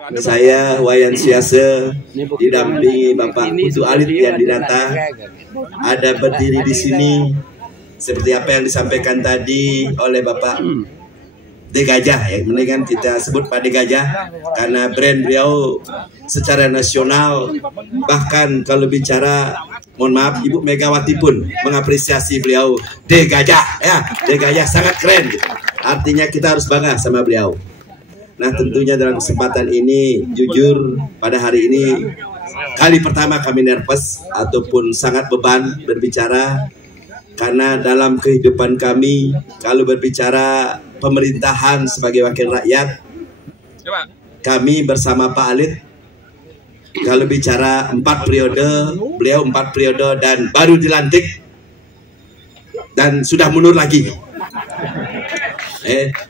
Saya Wayan Siase didampingi Bapak Putu Alit yang didata, ada berdiri di sini seperti apa yang disampaikan tadi oleh Bapak De Gajah, ya, mendingan kita sebut Pak De Gajah karena brand beliau secara nasional, bahkan kalau bicara, mohon maaf, Ibu Megawati pun mengapresiasi beliau De Gajah, ya, De Gajah sangat keren, artinya kita harus bangga sama beliau. Nah, tentunya dalam kesempatan ini, jujur pada hari ini kali pertama kami nervous ataupun sangat beban berbicara, karena dalam kehidupan kami kalau berbicara pemerintahan sebagai wakil rakyat, kami bersama Pak Alit kalau bicara 4 periode, beliau 4 periode dan baru dilantik dan sudah mundur lagi.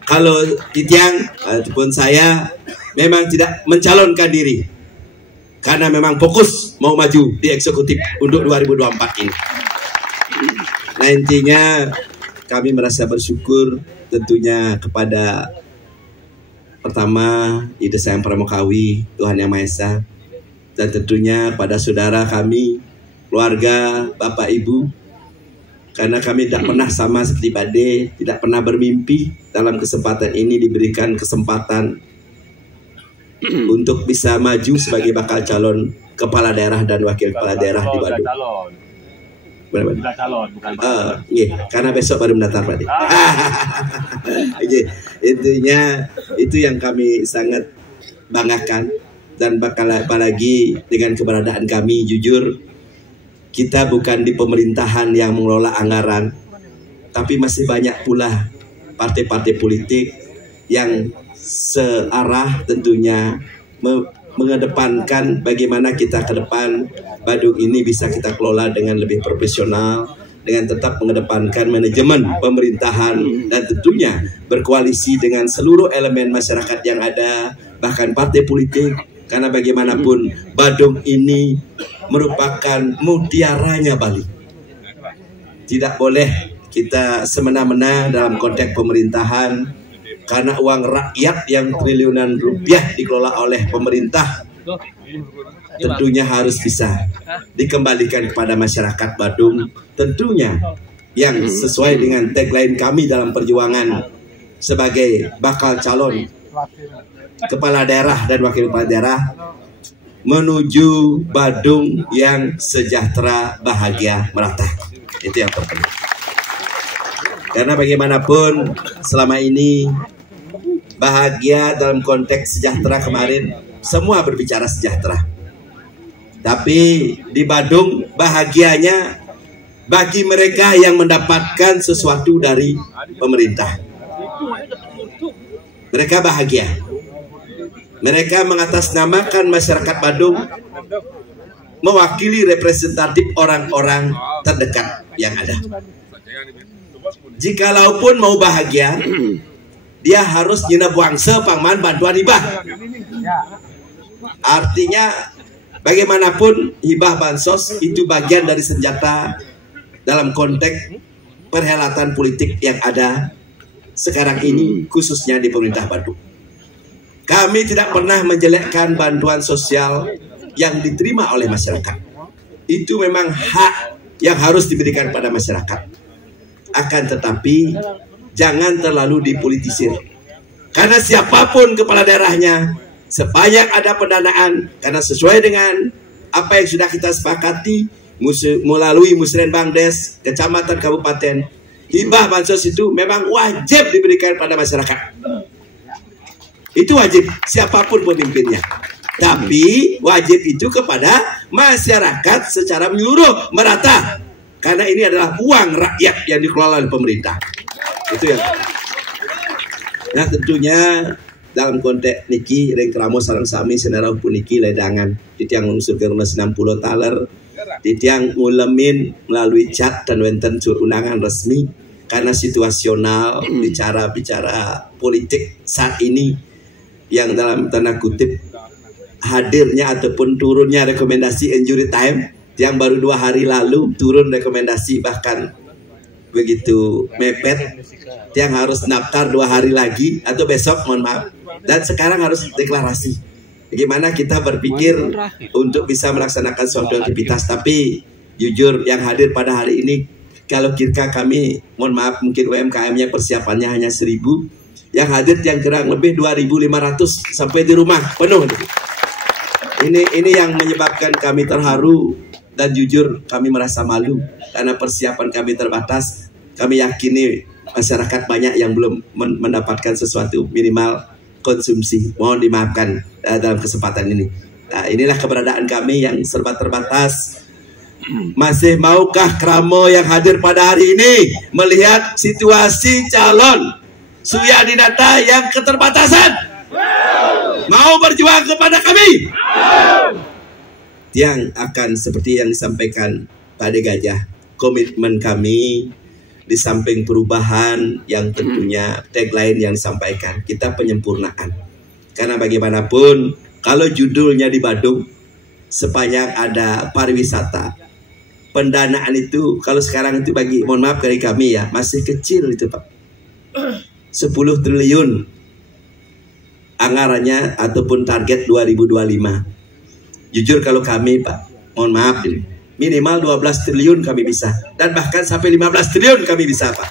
Kalau Titiang ataupun saya memang tidak mencalonkan diri karena memang fokus mau maju di eksekutif untuk 2024 ini. Nah, intinya kami merasa bersyukur tentunya kepada pertama Ida Sayang Pramukawi, Tuhan Yang Maha Esa, dan tentunya pada saudara kami, keluarga, Bapak Ibu, karena kami tidak pernah sama seperti Bade, tidak pernah bermimpi dalam kesempatan ini diberikan kesempatan untuk bisa maju sebagai bakal calon kepala daerah dan wakil kepala daerah di Bandung. Sudah calon, bukan karena besok baru mendaftar Bade. Intinya itu yang kami sangat banggakan, dan bakal apalagi dengan keberadaan kami, jujur kita bukan di pemerintahan yang mengelola anggaran, tapi masih banyak pula partai-partai politik yang searah tentunya mengedepankan bagaimana kita ke depan Bandung ini bisa kita kelola dengan lebih profesional, dengan tetap mengedepankan manajemen pemerintahan dan tentunya berkoalisi dengan seluruh elemen masyarakat yang ada, bahkan partai politik, karena bagaimanapun Bandung ini merupakan mutiaranya Bali. Tidak boleh kita semena-mena dalam konteks pemerintahan, karena uang rakyat yang triliunan rupiah dikelola oleh pemerintah tentunya harus bisa dikembalikan kepada masyarakat Bandung, tentunya yang sesuai dengan tagline kami dalam perjuangan sebagai bakal calon kepala daerah dan wakil kepala daerah, menuju Bandung yang sejahtera, bahagia, merata. Itu yang terpenting. Karena bagaimanapun selama ini bahagia dalam konteks sejahtera kemarin, semua berbicara sejahtera. Tapi di Bandung bahagianya bagi mereka yang mendapatkan sesuatu dari pemerintah. Mereka bahagia. Mereka mengatasnamakan masyarakat Bandung, mewakili representatif orang-orang terdekat yang ada. Jikalaupun mau bahagia, dia harus nyina buangse pangman bantuan hibah. Artinya bagaimanapun hibah bansos itu bagian dari senjata dalam konteks perhelatan politik yang ada sekarang ini, khususnya di pemerintah Bandung. Kami tidak pernah menjelekkan bantuan sosial yang diterima oleh masyarakat. Itu memang hak yang harus diberikan pada masyarakat. Akan tetapi jangan terlalu dipolitisir. Karena siapapun kepala daerahnya, sepanjang ada pendanaan, karena sesuai dengan apa yang sudah kita sepakati melalui Musren Bangdes, kecamatan, kabupaten, hibah bansos itu memang wajib diberikan pada masyarakat. Itu wajib, siapapun pemimpinnya. Tapi wajib itu kepada masyarakat secara menyeluruh, merata. Karena ini adalah uang rakyat yang dikelola oleh pemerintah. Itu yang. Nah, tentunya dalam konteks niki rengkramo sarang sami senara pun niki ledangan titiang unsur karena 60 taler, titiang ngulemin melalui chat dan wenten sur undangan resmi, karena situasional bicara politik saat ini yang dalam tanda kutip hadirnya ataupun turunnya rekomendasi injury time yang baru 2 hari lalu turun rekomendasi, bahkan begitu mepet yang harus daftar 2 hari lagi atau besok, mohon maaf, dan sekarang harus deklarasi. Bagaimana kita berpikir untuk bisa melaksanakan suatu aktivitas. Tapi jujur yang hadir pada hari ini, kalau kira kami, mohon maaf, mungkin UMKM-nya persiapannya hanya 1000, yang hadir yang kurang lebih 2500 sampai di rumah penuh. Ini yang menyebabkan kami terharu, dan jujur kami merasa malu karena persiapan kami terbatas. Kami yakini masyarakat banyak yang belum mendapatkan sesuatu, minimal konsumsi. Mohon dimaafkan dalam kesempatan ini. Nah, inilah keberadaan kami yang serba terbatas. Masih maukah Kramo yang hadir pada hari ini melihat situasi calon Suyadinata yang keterbatasan? Mau berjuang kepada kami? Yang akan seperti yang disampaikan Pak De Gajah, komitmen kami di samping perubahan yang tentunya tagline yang disampaikan, kita penyempurnaan. Karena bagaimanapun kalau judulnya di Badung sepanjang ada pariwisata, pendanaan itu kalau sekarang itu bagi, mohon maaf dari kami ya, masih kecil itu Pak. 10 triliun anggarannya ataupun target 2025. Jujur kalau kami Pak, mohon maaf ini, minimal 12 triliun kami bisa, dan bahkan sampai 15 triliun kami bisa Pak.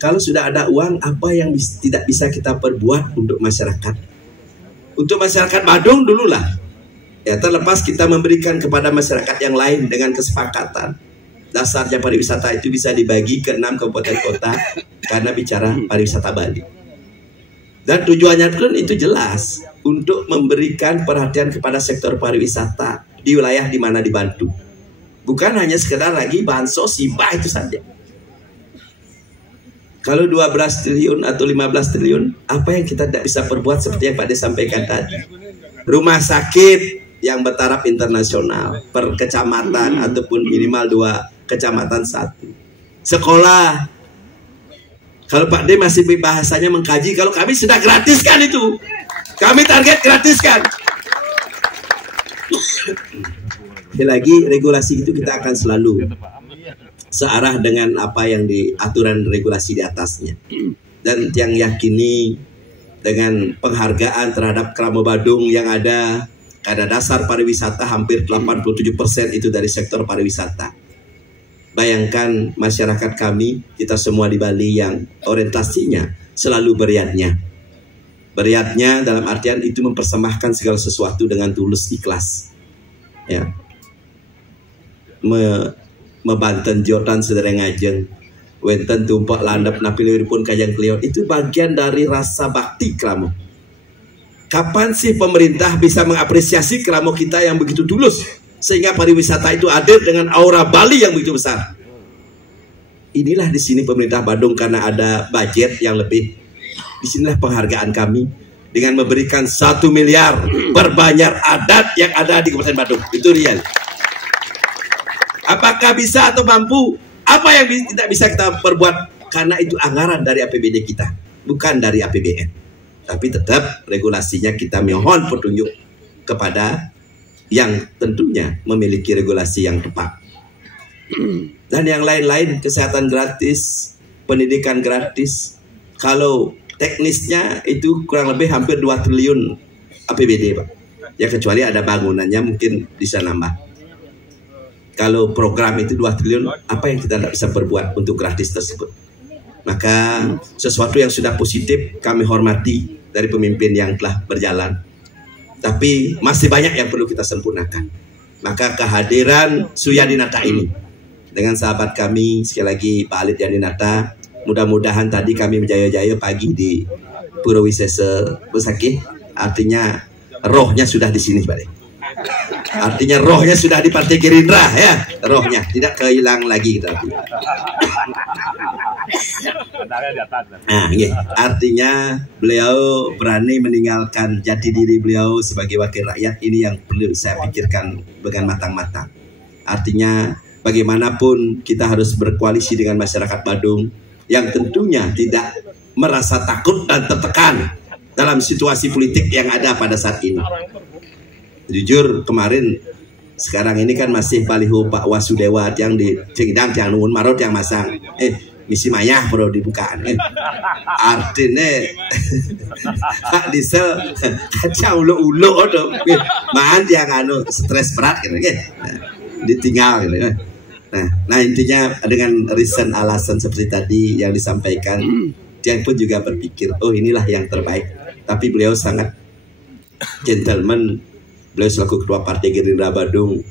Kalau sudah ada uang, apa yang tidak bisa kita perbuat untuk masyarakat? Untuk masyarakat Badung dululah. Ya, terlepas kita memberikan kepada masyarakat yang lain dengan kesepakatan. Dasarnya pariwisata itu bisa dibagi ke 6 kabupaten kota karena bicara pariwisata Bali. Dan tujuannya pun itu jelas, untuk memberikan perhatian kepada sektor pariwisata di wilayah di mana dibantu. Bukan hanya sekedar lagi bansos hibah itu saja. Kalau 12 triliun atau 15 triliun, apa yang kita tidak bisa perbuat seperti yang Pak De sampaikan tadi? Rumah sakit yang bertaraf internasional per kecamatan ataupun minimal 2 kecamatan 1. Sekolah, kalau Pak De masih bahasanya mengkaji, kalau kami sudah gratiskan itu. Kami target gratiskan. Lagi regulasi itu kita akan selalu searah dengan apa yang di aturan regulasi di atasnya. Dan yang yakini dengan penghargaan terhadap Kramo Badung yang ada, karena dasar pariwisata hampir 87% itu dari sektor pariwisata. Bayangkan masyarakat kami, kita semua di Bali yang orientasinya selalu beriatnya. Beriatnya dalam artian itu mempersembahkan segala sesuatu dengan tulus ikhlas. Ya. Mebanten jodan sedereng ajeng. Wenten tumpak landap napiliripun kajang klion. Itu bagian dari rasa bakti Kramo. Kapan sih pemerintah bisa mengapresiasi Kramo kita yang begitu tulus, sehingga pariwisata itu hadir dengan aura Bali yang begitu besar? Inilah di sini pemerintah Badung karena ada budget yang lebih. Disinilah penghargaan kami dengan memberikan 1 miliar per banjar adat yang ada di Kabupaten Badung. Itu real. Apakah bisa atau mampu? Apa yang tidak bisa kita perbuat? Karena itu anggaran dari APBD kita, bukan dari APBN. Tapi tetap regulasinya kita mohon petunjuk kepada yang tentunya memiliki regulasi yang tepat. Dan yang lain-lain, kesehatan gratis, pendidikan gratis. Kalau teknisnya itu kurang lebih hampir 2 triliun APBD Pak. Ya kecuali ada bangunannya mungkin bisa nambah. Kalau program itu 2 triliun, apa yang kita tidak bisa berbuat untuk gratis tersebut? Maka sesuatu yang sudah positif kami hormati dari pemimpin yang telah berjalan. Tapi masih banyak yang perlu kita sempurnakan. Maka kehadiran Suyadinata ini dengan sahabat kami, sekali lagi Pak Alit Yadinata, mudah-mudahan tadi kami menjaya-jaya pagi di Pura Wisesa Besakih. Artinya rohnya sudah di sini Pak. Artinya rohnya sudah di Partai Gerindra ya. Rohnya tidak kehilang lagi kita. Nah, ya. Artinya beliau berani meninggalkan jati diri beliau sebagai wakil rakyat. Ini yang perlu saya pikirkan dengan matang-matang. Artinya bagaimanapun kita harus berkoalisi dengan masyarakat Badung yang tentunya tidak merasa takut dan tertekan dalam situasi politik yang ada pada saat ini. Jujur kemarin, sekarang ini kan masih baliho Pak Wasudewa yang di Cingdang, yang Nuwun Marot yang masang. misi maya perlu dibukaan artinya Pak Diesel aja ulu-ulu tuh mahan yang anu stres berat gitu ditinggal gitu. Nah intinya dengan reason alasan seperti tadi yang disampaikan, dia pun juga berpikir oh inilah yang terbaik, tapi beliau sangat gentleman. Beliau selaku ketua Partai Gerindra Badung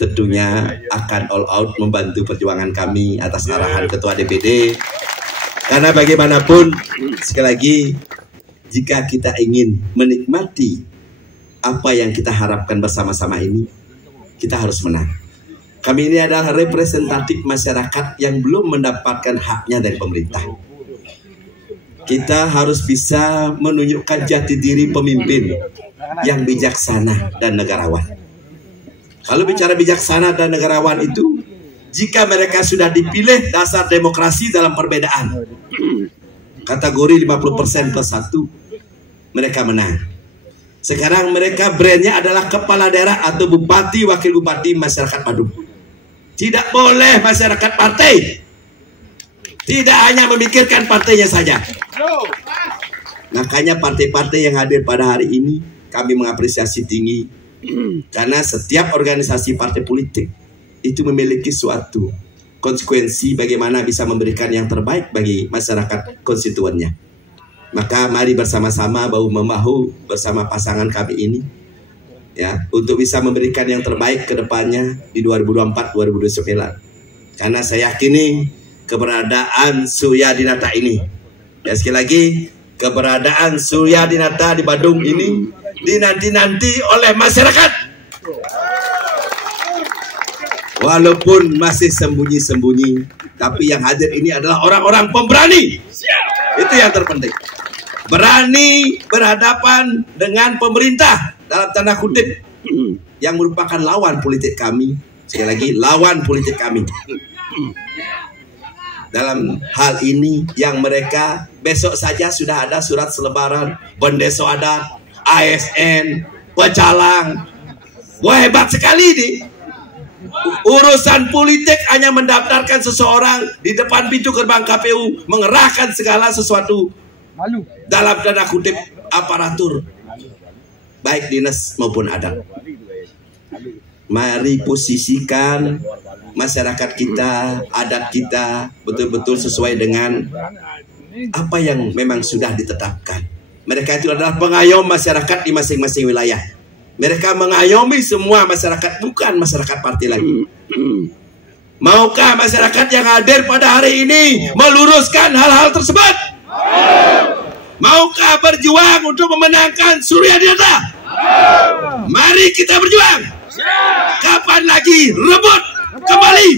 tentunya akan all out membantu perjuangan kami atas arahan ketua DPD. Karena bagaimanapun sekali lagi jika kita ingin menikmati apa yang kita harapkan bersama-sama ini, kita harus menang. Kami ini adalah representatif masyarakat yang belum mendapatkan haknya dari pemerintah. Kita harus bisa menunjukkan jati diri pemimpin yang bijaksana dan negarawan. Kalau bicara bijaksana dan negarawan itu, jika mereka sudah dipilih dasar demokrasi dalam perbedaan, kategori 50% plus 1, mereka menang. Sekarang mereka brandnya adalah kepala daerah atau bupati, wakil bupati masyarakat Badung. Tidak boleh masyarakat partai. Tidak hanya memikirkan partainya saja. Makanya partai-partai yang hadir pada hari ini kami mengapresiasi tinggi. Karena setiap organisasi partai politik itu memiliki suatu konsekuensi bagaimana bisa memberikan yang terbaik bagi masyarakat konstituennya. Maka mari bersama-sama bahu-membahu bersama pasangan kami ini ya untuk bisa memberikan yang terbaik ke depannya di 2024-2029. Karena saya yakini keberadaan Surya Dinata ini, ya sekali lagi, keberadaan Surya Dinata di Badung ini dinanti-nanti oleh masyarakat. Walaupun masih sembunyi-sembunyi, tapi yang hadir ini adalah orang-orang pemberani. Itu yang terpenting. Berani berhadapan dengan pemerintah dalam tanda kutip yang merupakan lawan politik kami. Sekali lagi, lawan politik kami. Dalam hal ini yang mereka besok saja sudah ada surat selebaran, bendeso adat, ASN, pecalang. Wah, hebat sekali nih. Urusan politik hanya mendaftarkan seseorang di depan pintu gerbang KPU, mengerahkan segala sesuatu dalam tanda kutip aparatur, baik dinas maupun adat. Mari posisikan masyarakat kita, adat kita betul-betul sesuai dengan apa yang memang sudah ditetapkan. Mereka itu adalah pengayom masyarakat di masing-masing wilayah. Mereka mengayomi semua masyarakat, bukan masyarakat partai lagi. Maukah masyarakat yang hadir pada hari ini meluruskan hal-hal tersebut? Maukah berjuang untuk memenangkan Surya Dinata? Mari kita berjuang. Kapan lagi rebut kembali?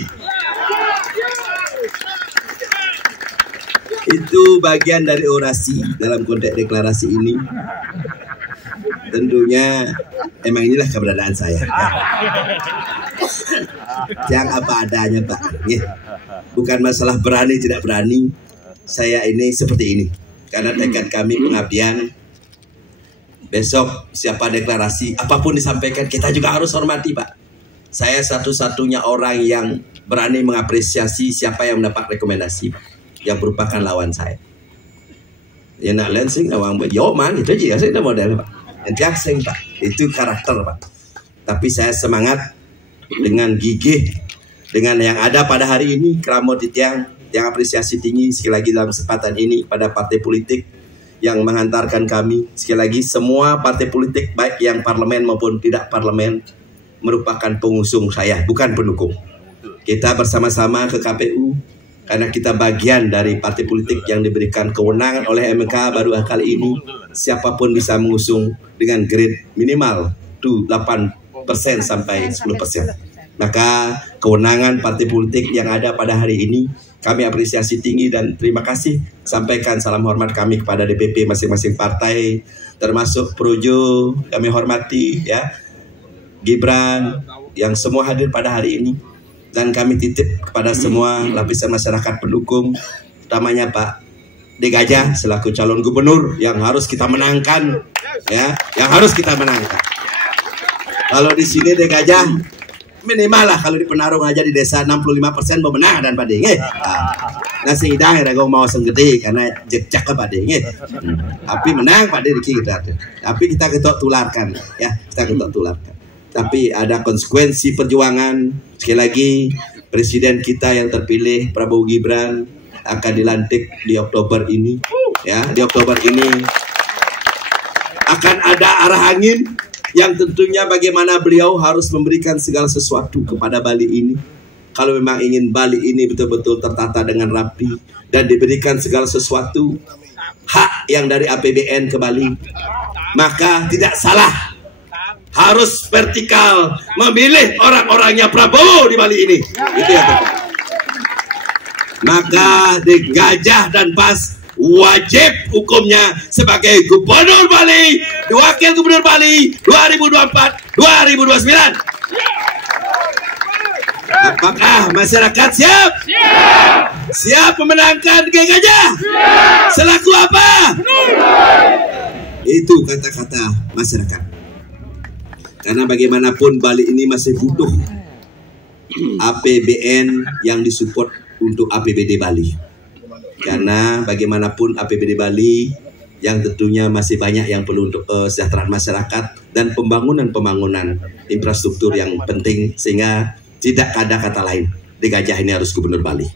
Itu bagian dari orasi dalam konteks deklarasi ini. Tentunya emang inilah keberadaan saya. Yang apa adanya Pak. Bukan masalah berani tidak berani. Saya ini seperti ini. Karena tekad kami pengabdian. Besok siapa deklarasi, apapun disampaikan kita juga harus hormati Pak. Saya satu-satunya orang yang berani mengapresiasi siapa yang mendapat rekomendasi yang merupakan lawan saya. Ya nak lensing awang yoman itu aja saya model Pak. Yang Pak, itu karakter Pak. Tapi saya semangat dengan gigih dengan yang ada pada hari ini, Kramot yang apresiasi tinggi sekali lagi dalam kesempatan ini pada partai politik yang menghantarkan kami. Sekali lagi semua partai politik baik yang parlemen maupun tidak parlemen merupakan pengusung saya, bukan pendukung. Kita bersama-sama ke KPU karena kita bagian dari partai politik yang diberikan kewenangan oleh MK baru kali ini. Siapapun bisa mengusung dengan grade minimal 8% sampai 10%. Maka kewenangan partai politik yang ada pada hari ini kami apresiasi tinggi dan terima kasih. Sampaikan salam hormat kami kepada DPP masing-masing partai, termasuk Projo kami hormati ya, Gibran yang semua hadir pada hari ini. Dan kami titip kepada semua lapisan masyarakat pendukung, utamanya Pak D. Gajah selaku calon gubernur yang harus kita menangkan ya, yang harus kita menangkan. Kalau di sini D. Gajah minimal lah kalau di Penarung aja di desa 65% memenang dan banding. nasi hidang ada gong mau senggede karena jejak apa deh tapi menang Pak De kita tapi kita ketok tularkan ya kita ketok tularkan tapi ada konsekuensi perjuangan. Sekali lagi presiden kita yang terpilih Prabowo Gibran akan dilantik di Oktober ini ya di Oktober ini akan ada arah angin yang tentunya bagaimana beliau harus memberikan segala sesuatu kepada Bali ini. Kalau memang ingin Bali ini betul-betul tertata dengan rapi dan diberikan segala sesuatu hak yang dari APBN ke Bali, maka tidak salah harus vertikal memilih orang-orangnya Prabowo di Bali ini. Itu yang terpenting. Maka di Gajah dan Pas wajib hukumnya sebagai Gubernur Bali, Wakil Gubernur Bali 2024-2029. Apakah masyarakat siap? Siap! Siap memenangkan Gajah? Siap! Selaku apa? Itu kata-kata masyarakat. Karena bagaimanapun Bali ini masih butuh APBN yang disupport untuk APBD Bali. Karena bagaimanapun APBD Bali yang tentunya masih banyak yang perlu untuk kesejahteraan masyarakat dan pembangunan infrastruktur yang penting sehingga tidak ada kata lain di Gajah ini harus Gubernur Bali.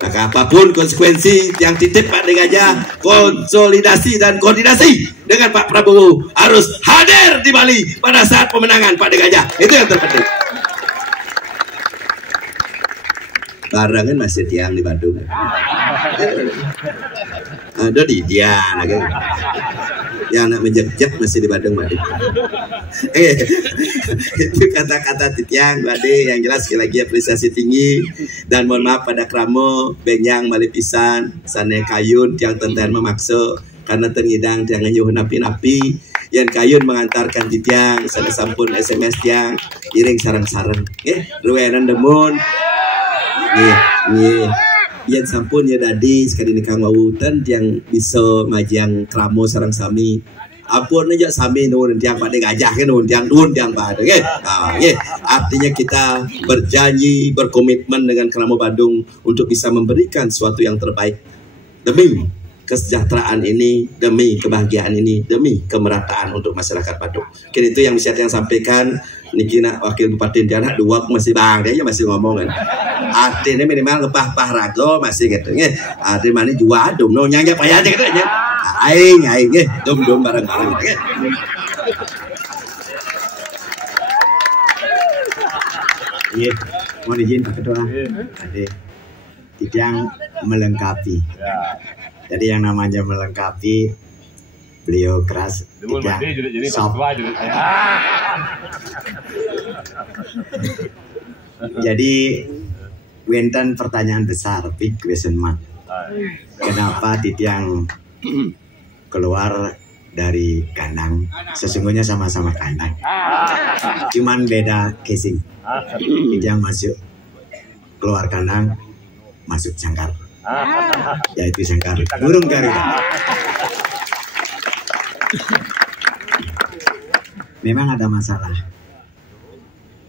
Maka apapun konsekuensi yang titip Pak De Gajah, konsolidasi dan koordinasi dengan Pak Prabowo harus hadir di Bali pada saat pemenangan Pak De Gajah. Itu yang terpenting. Barangan masih tiang di Bandung. Ada di Dian, yang anak menjejak masih di Bandung, Bade. Itu kata-kata titiang, Bade, yang jelas sekali lagi apresiasi tinggi dan mohon maaf pada kramo benyang malipisan sane kayun tiang tenten memaksa karena tengidang tiang nyuh napi-napi yang kayun mengantarkan titiang sana sampun SMS tiang iring sarang-sarang ruwenan demun yang sampun ya dadi sekali nikah wawutan yang bisa majang kramo sarang sami ampun aja sami nun tiang Pak De Gajah kan nun tiang Pak De artinya kita berjanji berkomitmen dengan kramo Bandung untuk bisa memberikan sesuatu yang terbaik demi kesejahteraan ini, demi kebahagiaan ini, demi kemerataan untuk masyarakat Bandung. Kini itu yang bisa yang sampaikan. Niki nak wakil bupati Diana dua masih bang dia masih ngomong kan. Artinya minimal lepah rago masih gitu nya. Arti mana jua dum no nyangnya payah aja gitu nya. Aing dum bareng-bareng gitu. Iya, mau izin Pak Ketua. Ada yang melengkapi. Jadi yang namanya melengkapi beliau keras tidak soft. Jadi wenten pertanyaan besar big question mark. Kenapa Titiang keluar dari kandang? Sesungguhnya sama-sama kandang. Cuman beda casing. Titiang masuk keluar kandang, masuk sangkar. Yaitu sangkar burung Garuda. Memang ada masalah.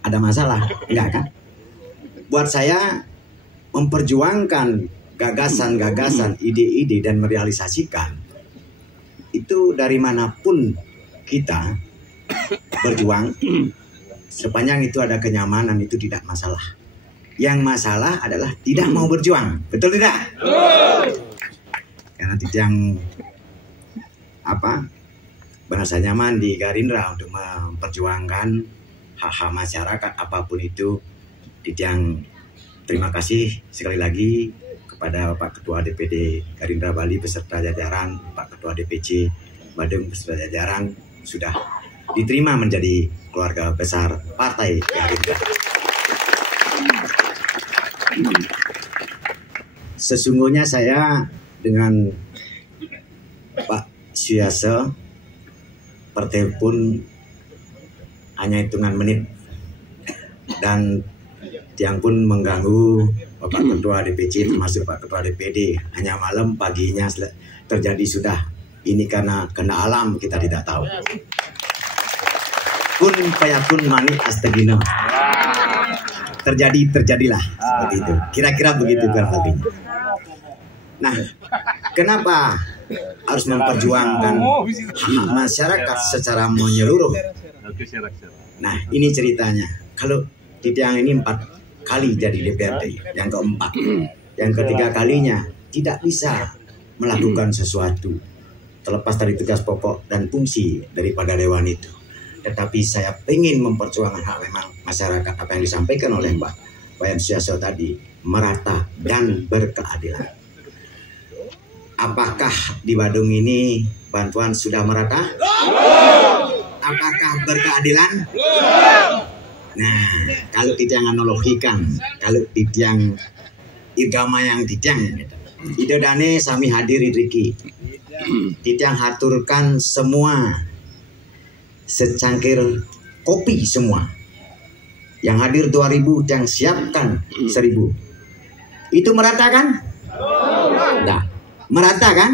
Ada masalah, enggak kan? Buat saya memperjuangkan gagasan-gagasan, ide-ide dan merealisasikan itu dari manapun kita berjuang, sepanjang itu ada kenyamanan itu tidak masalah. Yang masalah adalah tidak mau berjuang, betul tidak? Karena tidak merasa nyaman di Gerindra untuk memperjuangkan hak-hak masyarakat apapun itu. Yang terima kasih sekali lagi kepada Pak Ketua DPD Gerindra Bali beserta jajaran, Pak Ketua DPC Bandung beserta jajaran sudah diterima menjadi keluarga besar Partai Gerindra. Sesungguhnya saya dengan Pak Suyasa pertelepon hanya hitungan menit dan yang pun mengganggu Bapak Ketua DPC termasuk Pak Ketua DPD hanya malam paginya terjadi sudah. Ini karena kena alam kita tidak tahu. Pun payapun mani astagina. Terjadilah seperti itu. Kira-kira begitu kurang lebihnya. Nah, kenapa harus memperjuangkan hak masyarakat secara menyeluruh? Nah, ini ceritanya. Kalau Titiang ini 4 kali jadi DPRD, yang keempat, yang ketiga kalinya tidak bisa melakukan sesuatu terlepas dari tugas pokok dan fungsi daripada dewan itu. Tetapi saya ingin memperjuangkan hak memang masyarakat, apa yang disampaikan oleh Mbak Wayan Suyaso tadi, merata dan berkeadilan. Apakah di Badung ini bantuan sudah merata? Apakah berkeadilan? Nah, kalau Titiang analogikan, kalau Titiang irgama yang Titiang, itu dane sami hadir Riki. Titiang haturkan semua secangkir kopi semua. Yang hadir 2000, yang siapkan 1000. Itu merata kan? Nah, merata kan?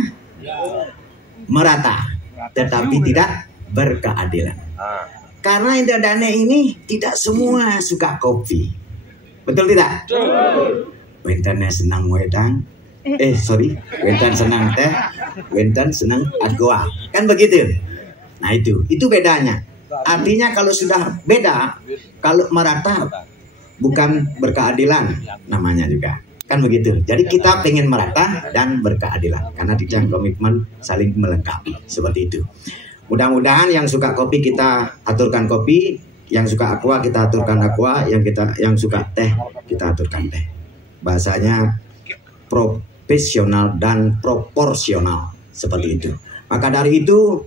Merata, tetapi tidak berkeadilan. Karena Indradane ini tidak semua suka kopi. Betul tidak? Wentane senang wedang. Wentan senang teh, wentan senang agwa. Kan begitu? Nah itu bedanya. Artinya kalau sudah beda, kalau merata bukan berkeadilan namanya juga. Kan begitu. Jadi kita pengen merata dan berkeadilan. Karena Titiang komitmen saling melengkapi. Seperti itu. Mudah-mudahan yang suka kopi kita aturkan kopi, yang suka aqua kita aturkan aqua, yang suka teh kita aturkan teh. Bahasanya profesional dan proporsional seperti itu. Maka dari itu,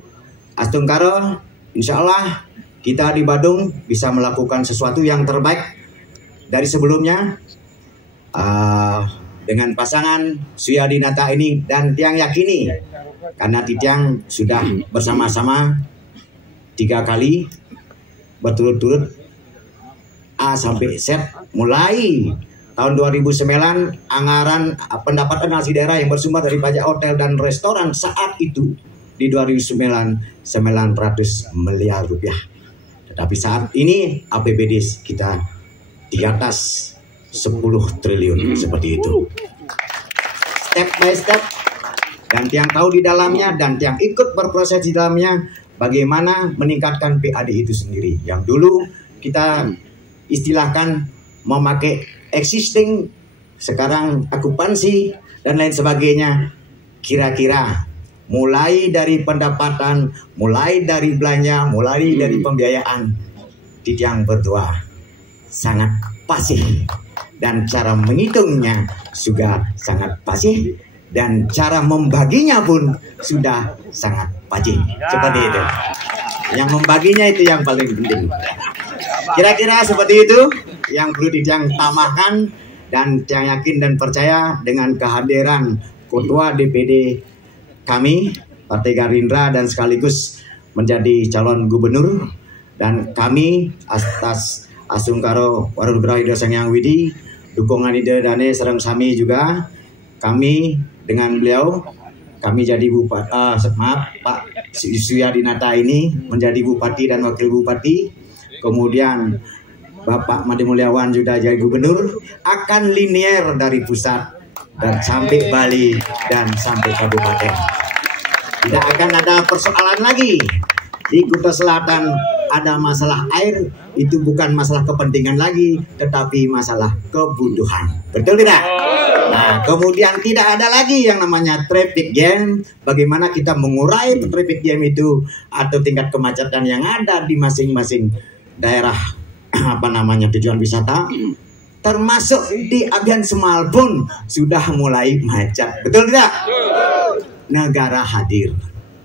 Astungkaro, insya Allah kita di Badung bisa melakukan sesuatu yang terbaik dari sebelumnya dengan pasangan Suyadinata ini, dan Tiang yakini karena Titiang sudah bersama-sama 3 kali berturut-turut A sampai Z, mulai tahun 2009 anggaran pendapatan asli daerah yang bersumber dari pajak hotel dan restoran saat itu di 2009 900 miliar rupiah. Tetapi saat ini APBD kita di atas 10 triliun seperti itu. Step by step, dan Tiang tahu di dalamnya dan Tiang ikut berproses di dalamnya bagaimana meningkatkan PAD itu sendiri. Yang dulu kita istilahkan memakai existing, sekarang akupansi dan lain sebagainya. Kira-kira mulai dari pendapatan, mulai dari belanja, mulai dari pembiayaan, Titiang berdua sangat fasih, dan cara menghitungnya juga sangat fasih, dan cara membaginya pun sudah sangat fasih. Seperti itu. Yang membaginya itu yang paling penting. Kira-kira seperti itu yang perlu Titiang tambahkan, dan Tiang yakin dan percaya dengan kehadiran Ketua DPD kami Partai Gerindra dan sekaligus menjadi calon gubernur, dan kami atas Astungkaro Warunugraha Sang Hyang Widi dukungan ide dane serang sami juga kami dengan beliau, kami jadi bupati, Pak Suyadinata ini menjadi bupati dan wakil bupati, kemudian Bapak Made Mulyawan juga jadi gubernur, akan linear dari pusat dan sampai Bali dan sampai kabupaten. Tidak akan ada persoalan lagi. Di Kuta Selatan ada masalah air, itu bukan masalah kepentingan lagi, tetapi masalah kebutuhan. Betul tidak? Nah, kemudian tidak ada lagi yang namanya traffic jam. Bagaimana kita mengurai traffic jam itu atau tingkat kemacetan yang ada di masing-masing daerah tujuan wisata, termasuk di Agan Semal pun sudah mulai macet. Betul tidak? Negara hadir,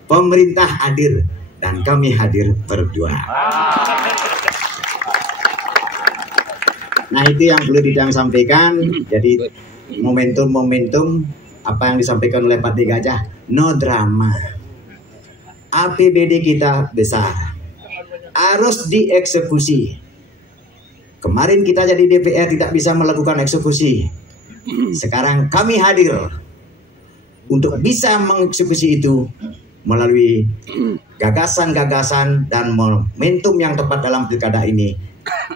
pemerintah hadir, dan kami hadir berdua. Nah, itu yang perlu Titiang sampaikan. Jadi momentum-momentum apa yang disampaikan oleh Pak Gajah, no drama. APBD kita besar, harus dieksekusi. Kemarin kita jadi DPR tidak bisa melakukan eksekusi. Sekarang kami hadir untuk bisa mengeksekusi itu melalui gagasan-gagasan dan momentum yang tepat dalam pilkada ini.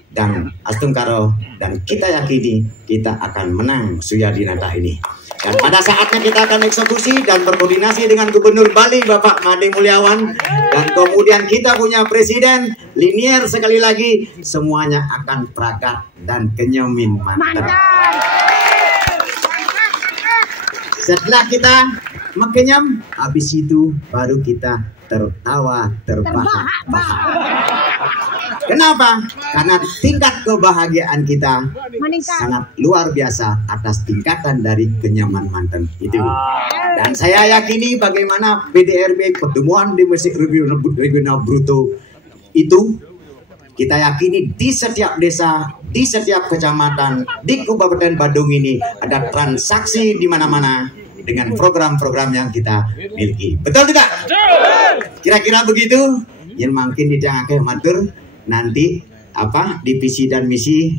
Dan Astung Karo dan kita yakini kita akan menang Suyadinata ini. Dan pada saatnya kita akan eksekusi dan berkoordinasi dengan Gubernur Bali Bapak Made Mulyawan. Dan kemudian kita punya Presiden linier sekali lagi. Semuanya akan pragat dan kenyomin mantap. Setelah kita makenyam, habis itu baru kita tertawa terbahak-bahak. Kenapa? Karena tingkat kebahagiaan kita sangat luar biasa atas tingkatan dari kenyaman mantan itu. Dan saya yakini bagaimana PDRB pertemuan domestik regional bruto itu, kita yakini di setiap desa, di setiap kecamatan, di Kabupaten Badung ini ada transaksi di mana-mana dengan program-program yang kita miliki. Betul tidak? Kira-kira begitu. Yang mungkin tidak akan matur nanti di visi dan misi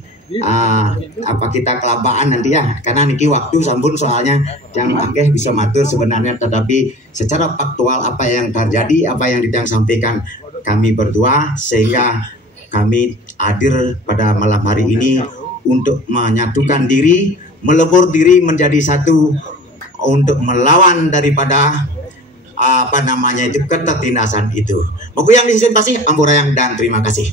kita kelabaan nanti ya, karena niki waktu sambun soalnya yang akeh bisa matur sebenarnya, tetapi secara faktual apa yang terjadi, apa yang Ditang sampaikan kami berdua, sehingga kami hadir pada malam hari ini untuk menyatukan diri, melebur diri menjadi satu untuk melawan daripada ketertindasan itu. Moga yang disinpasi ampurayang dan terima kasih.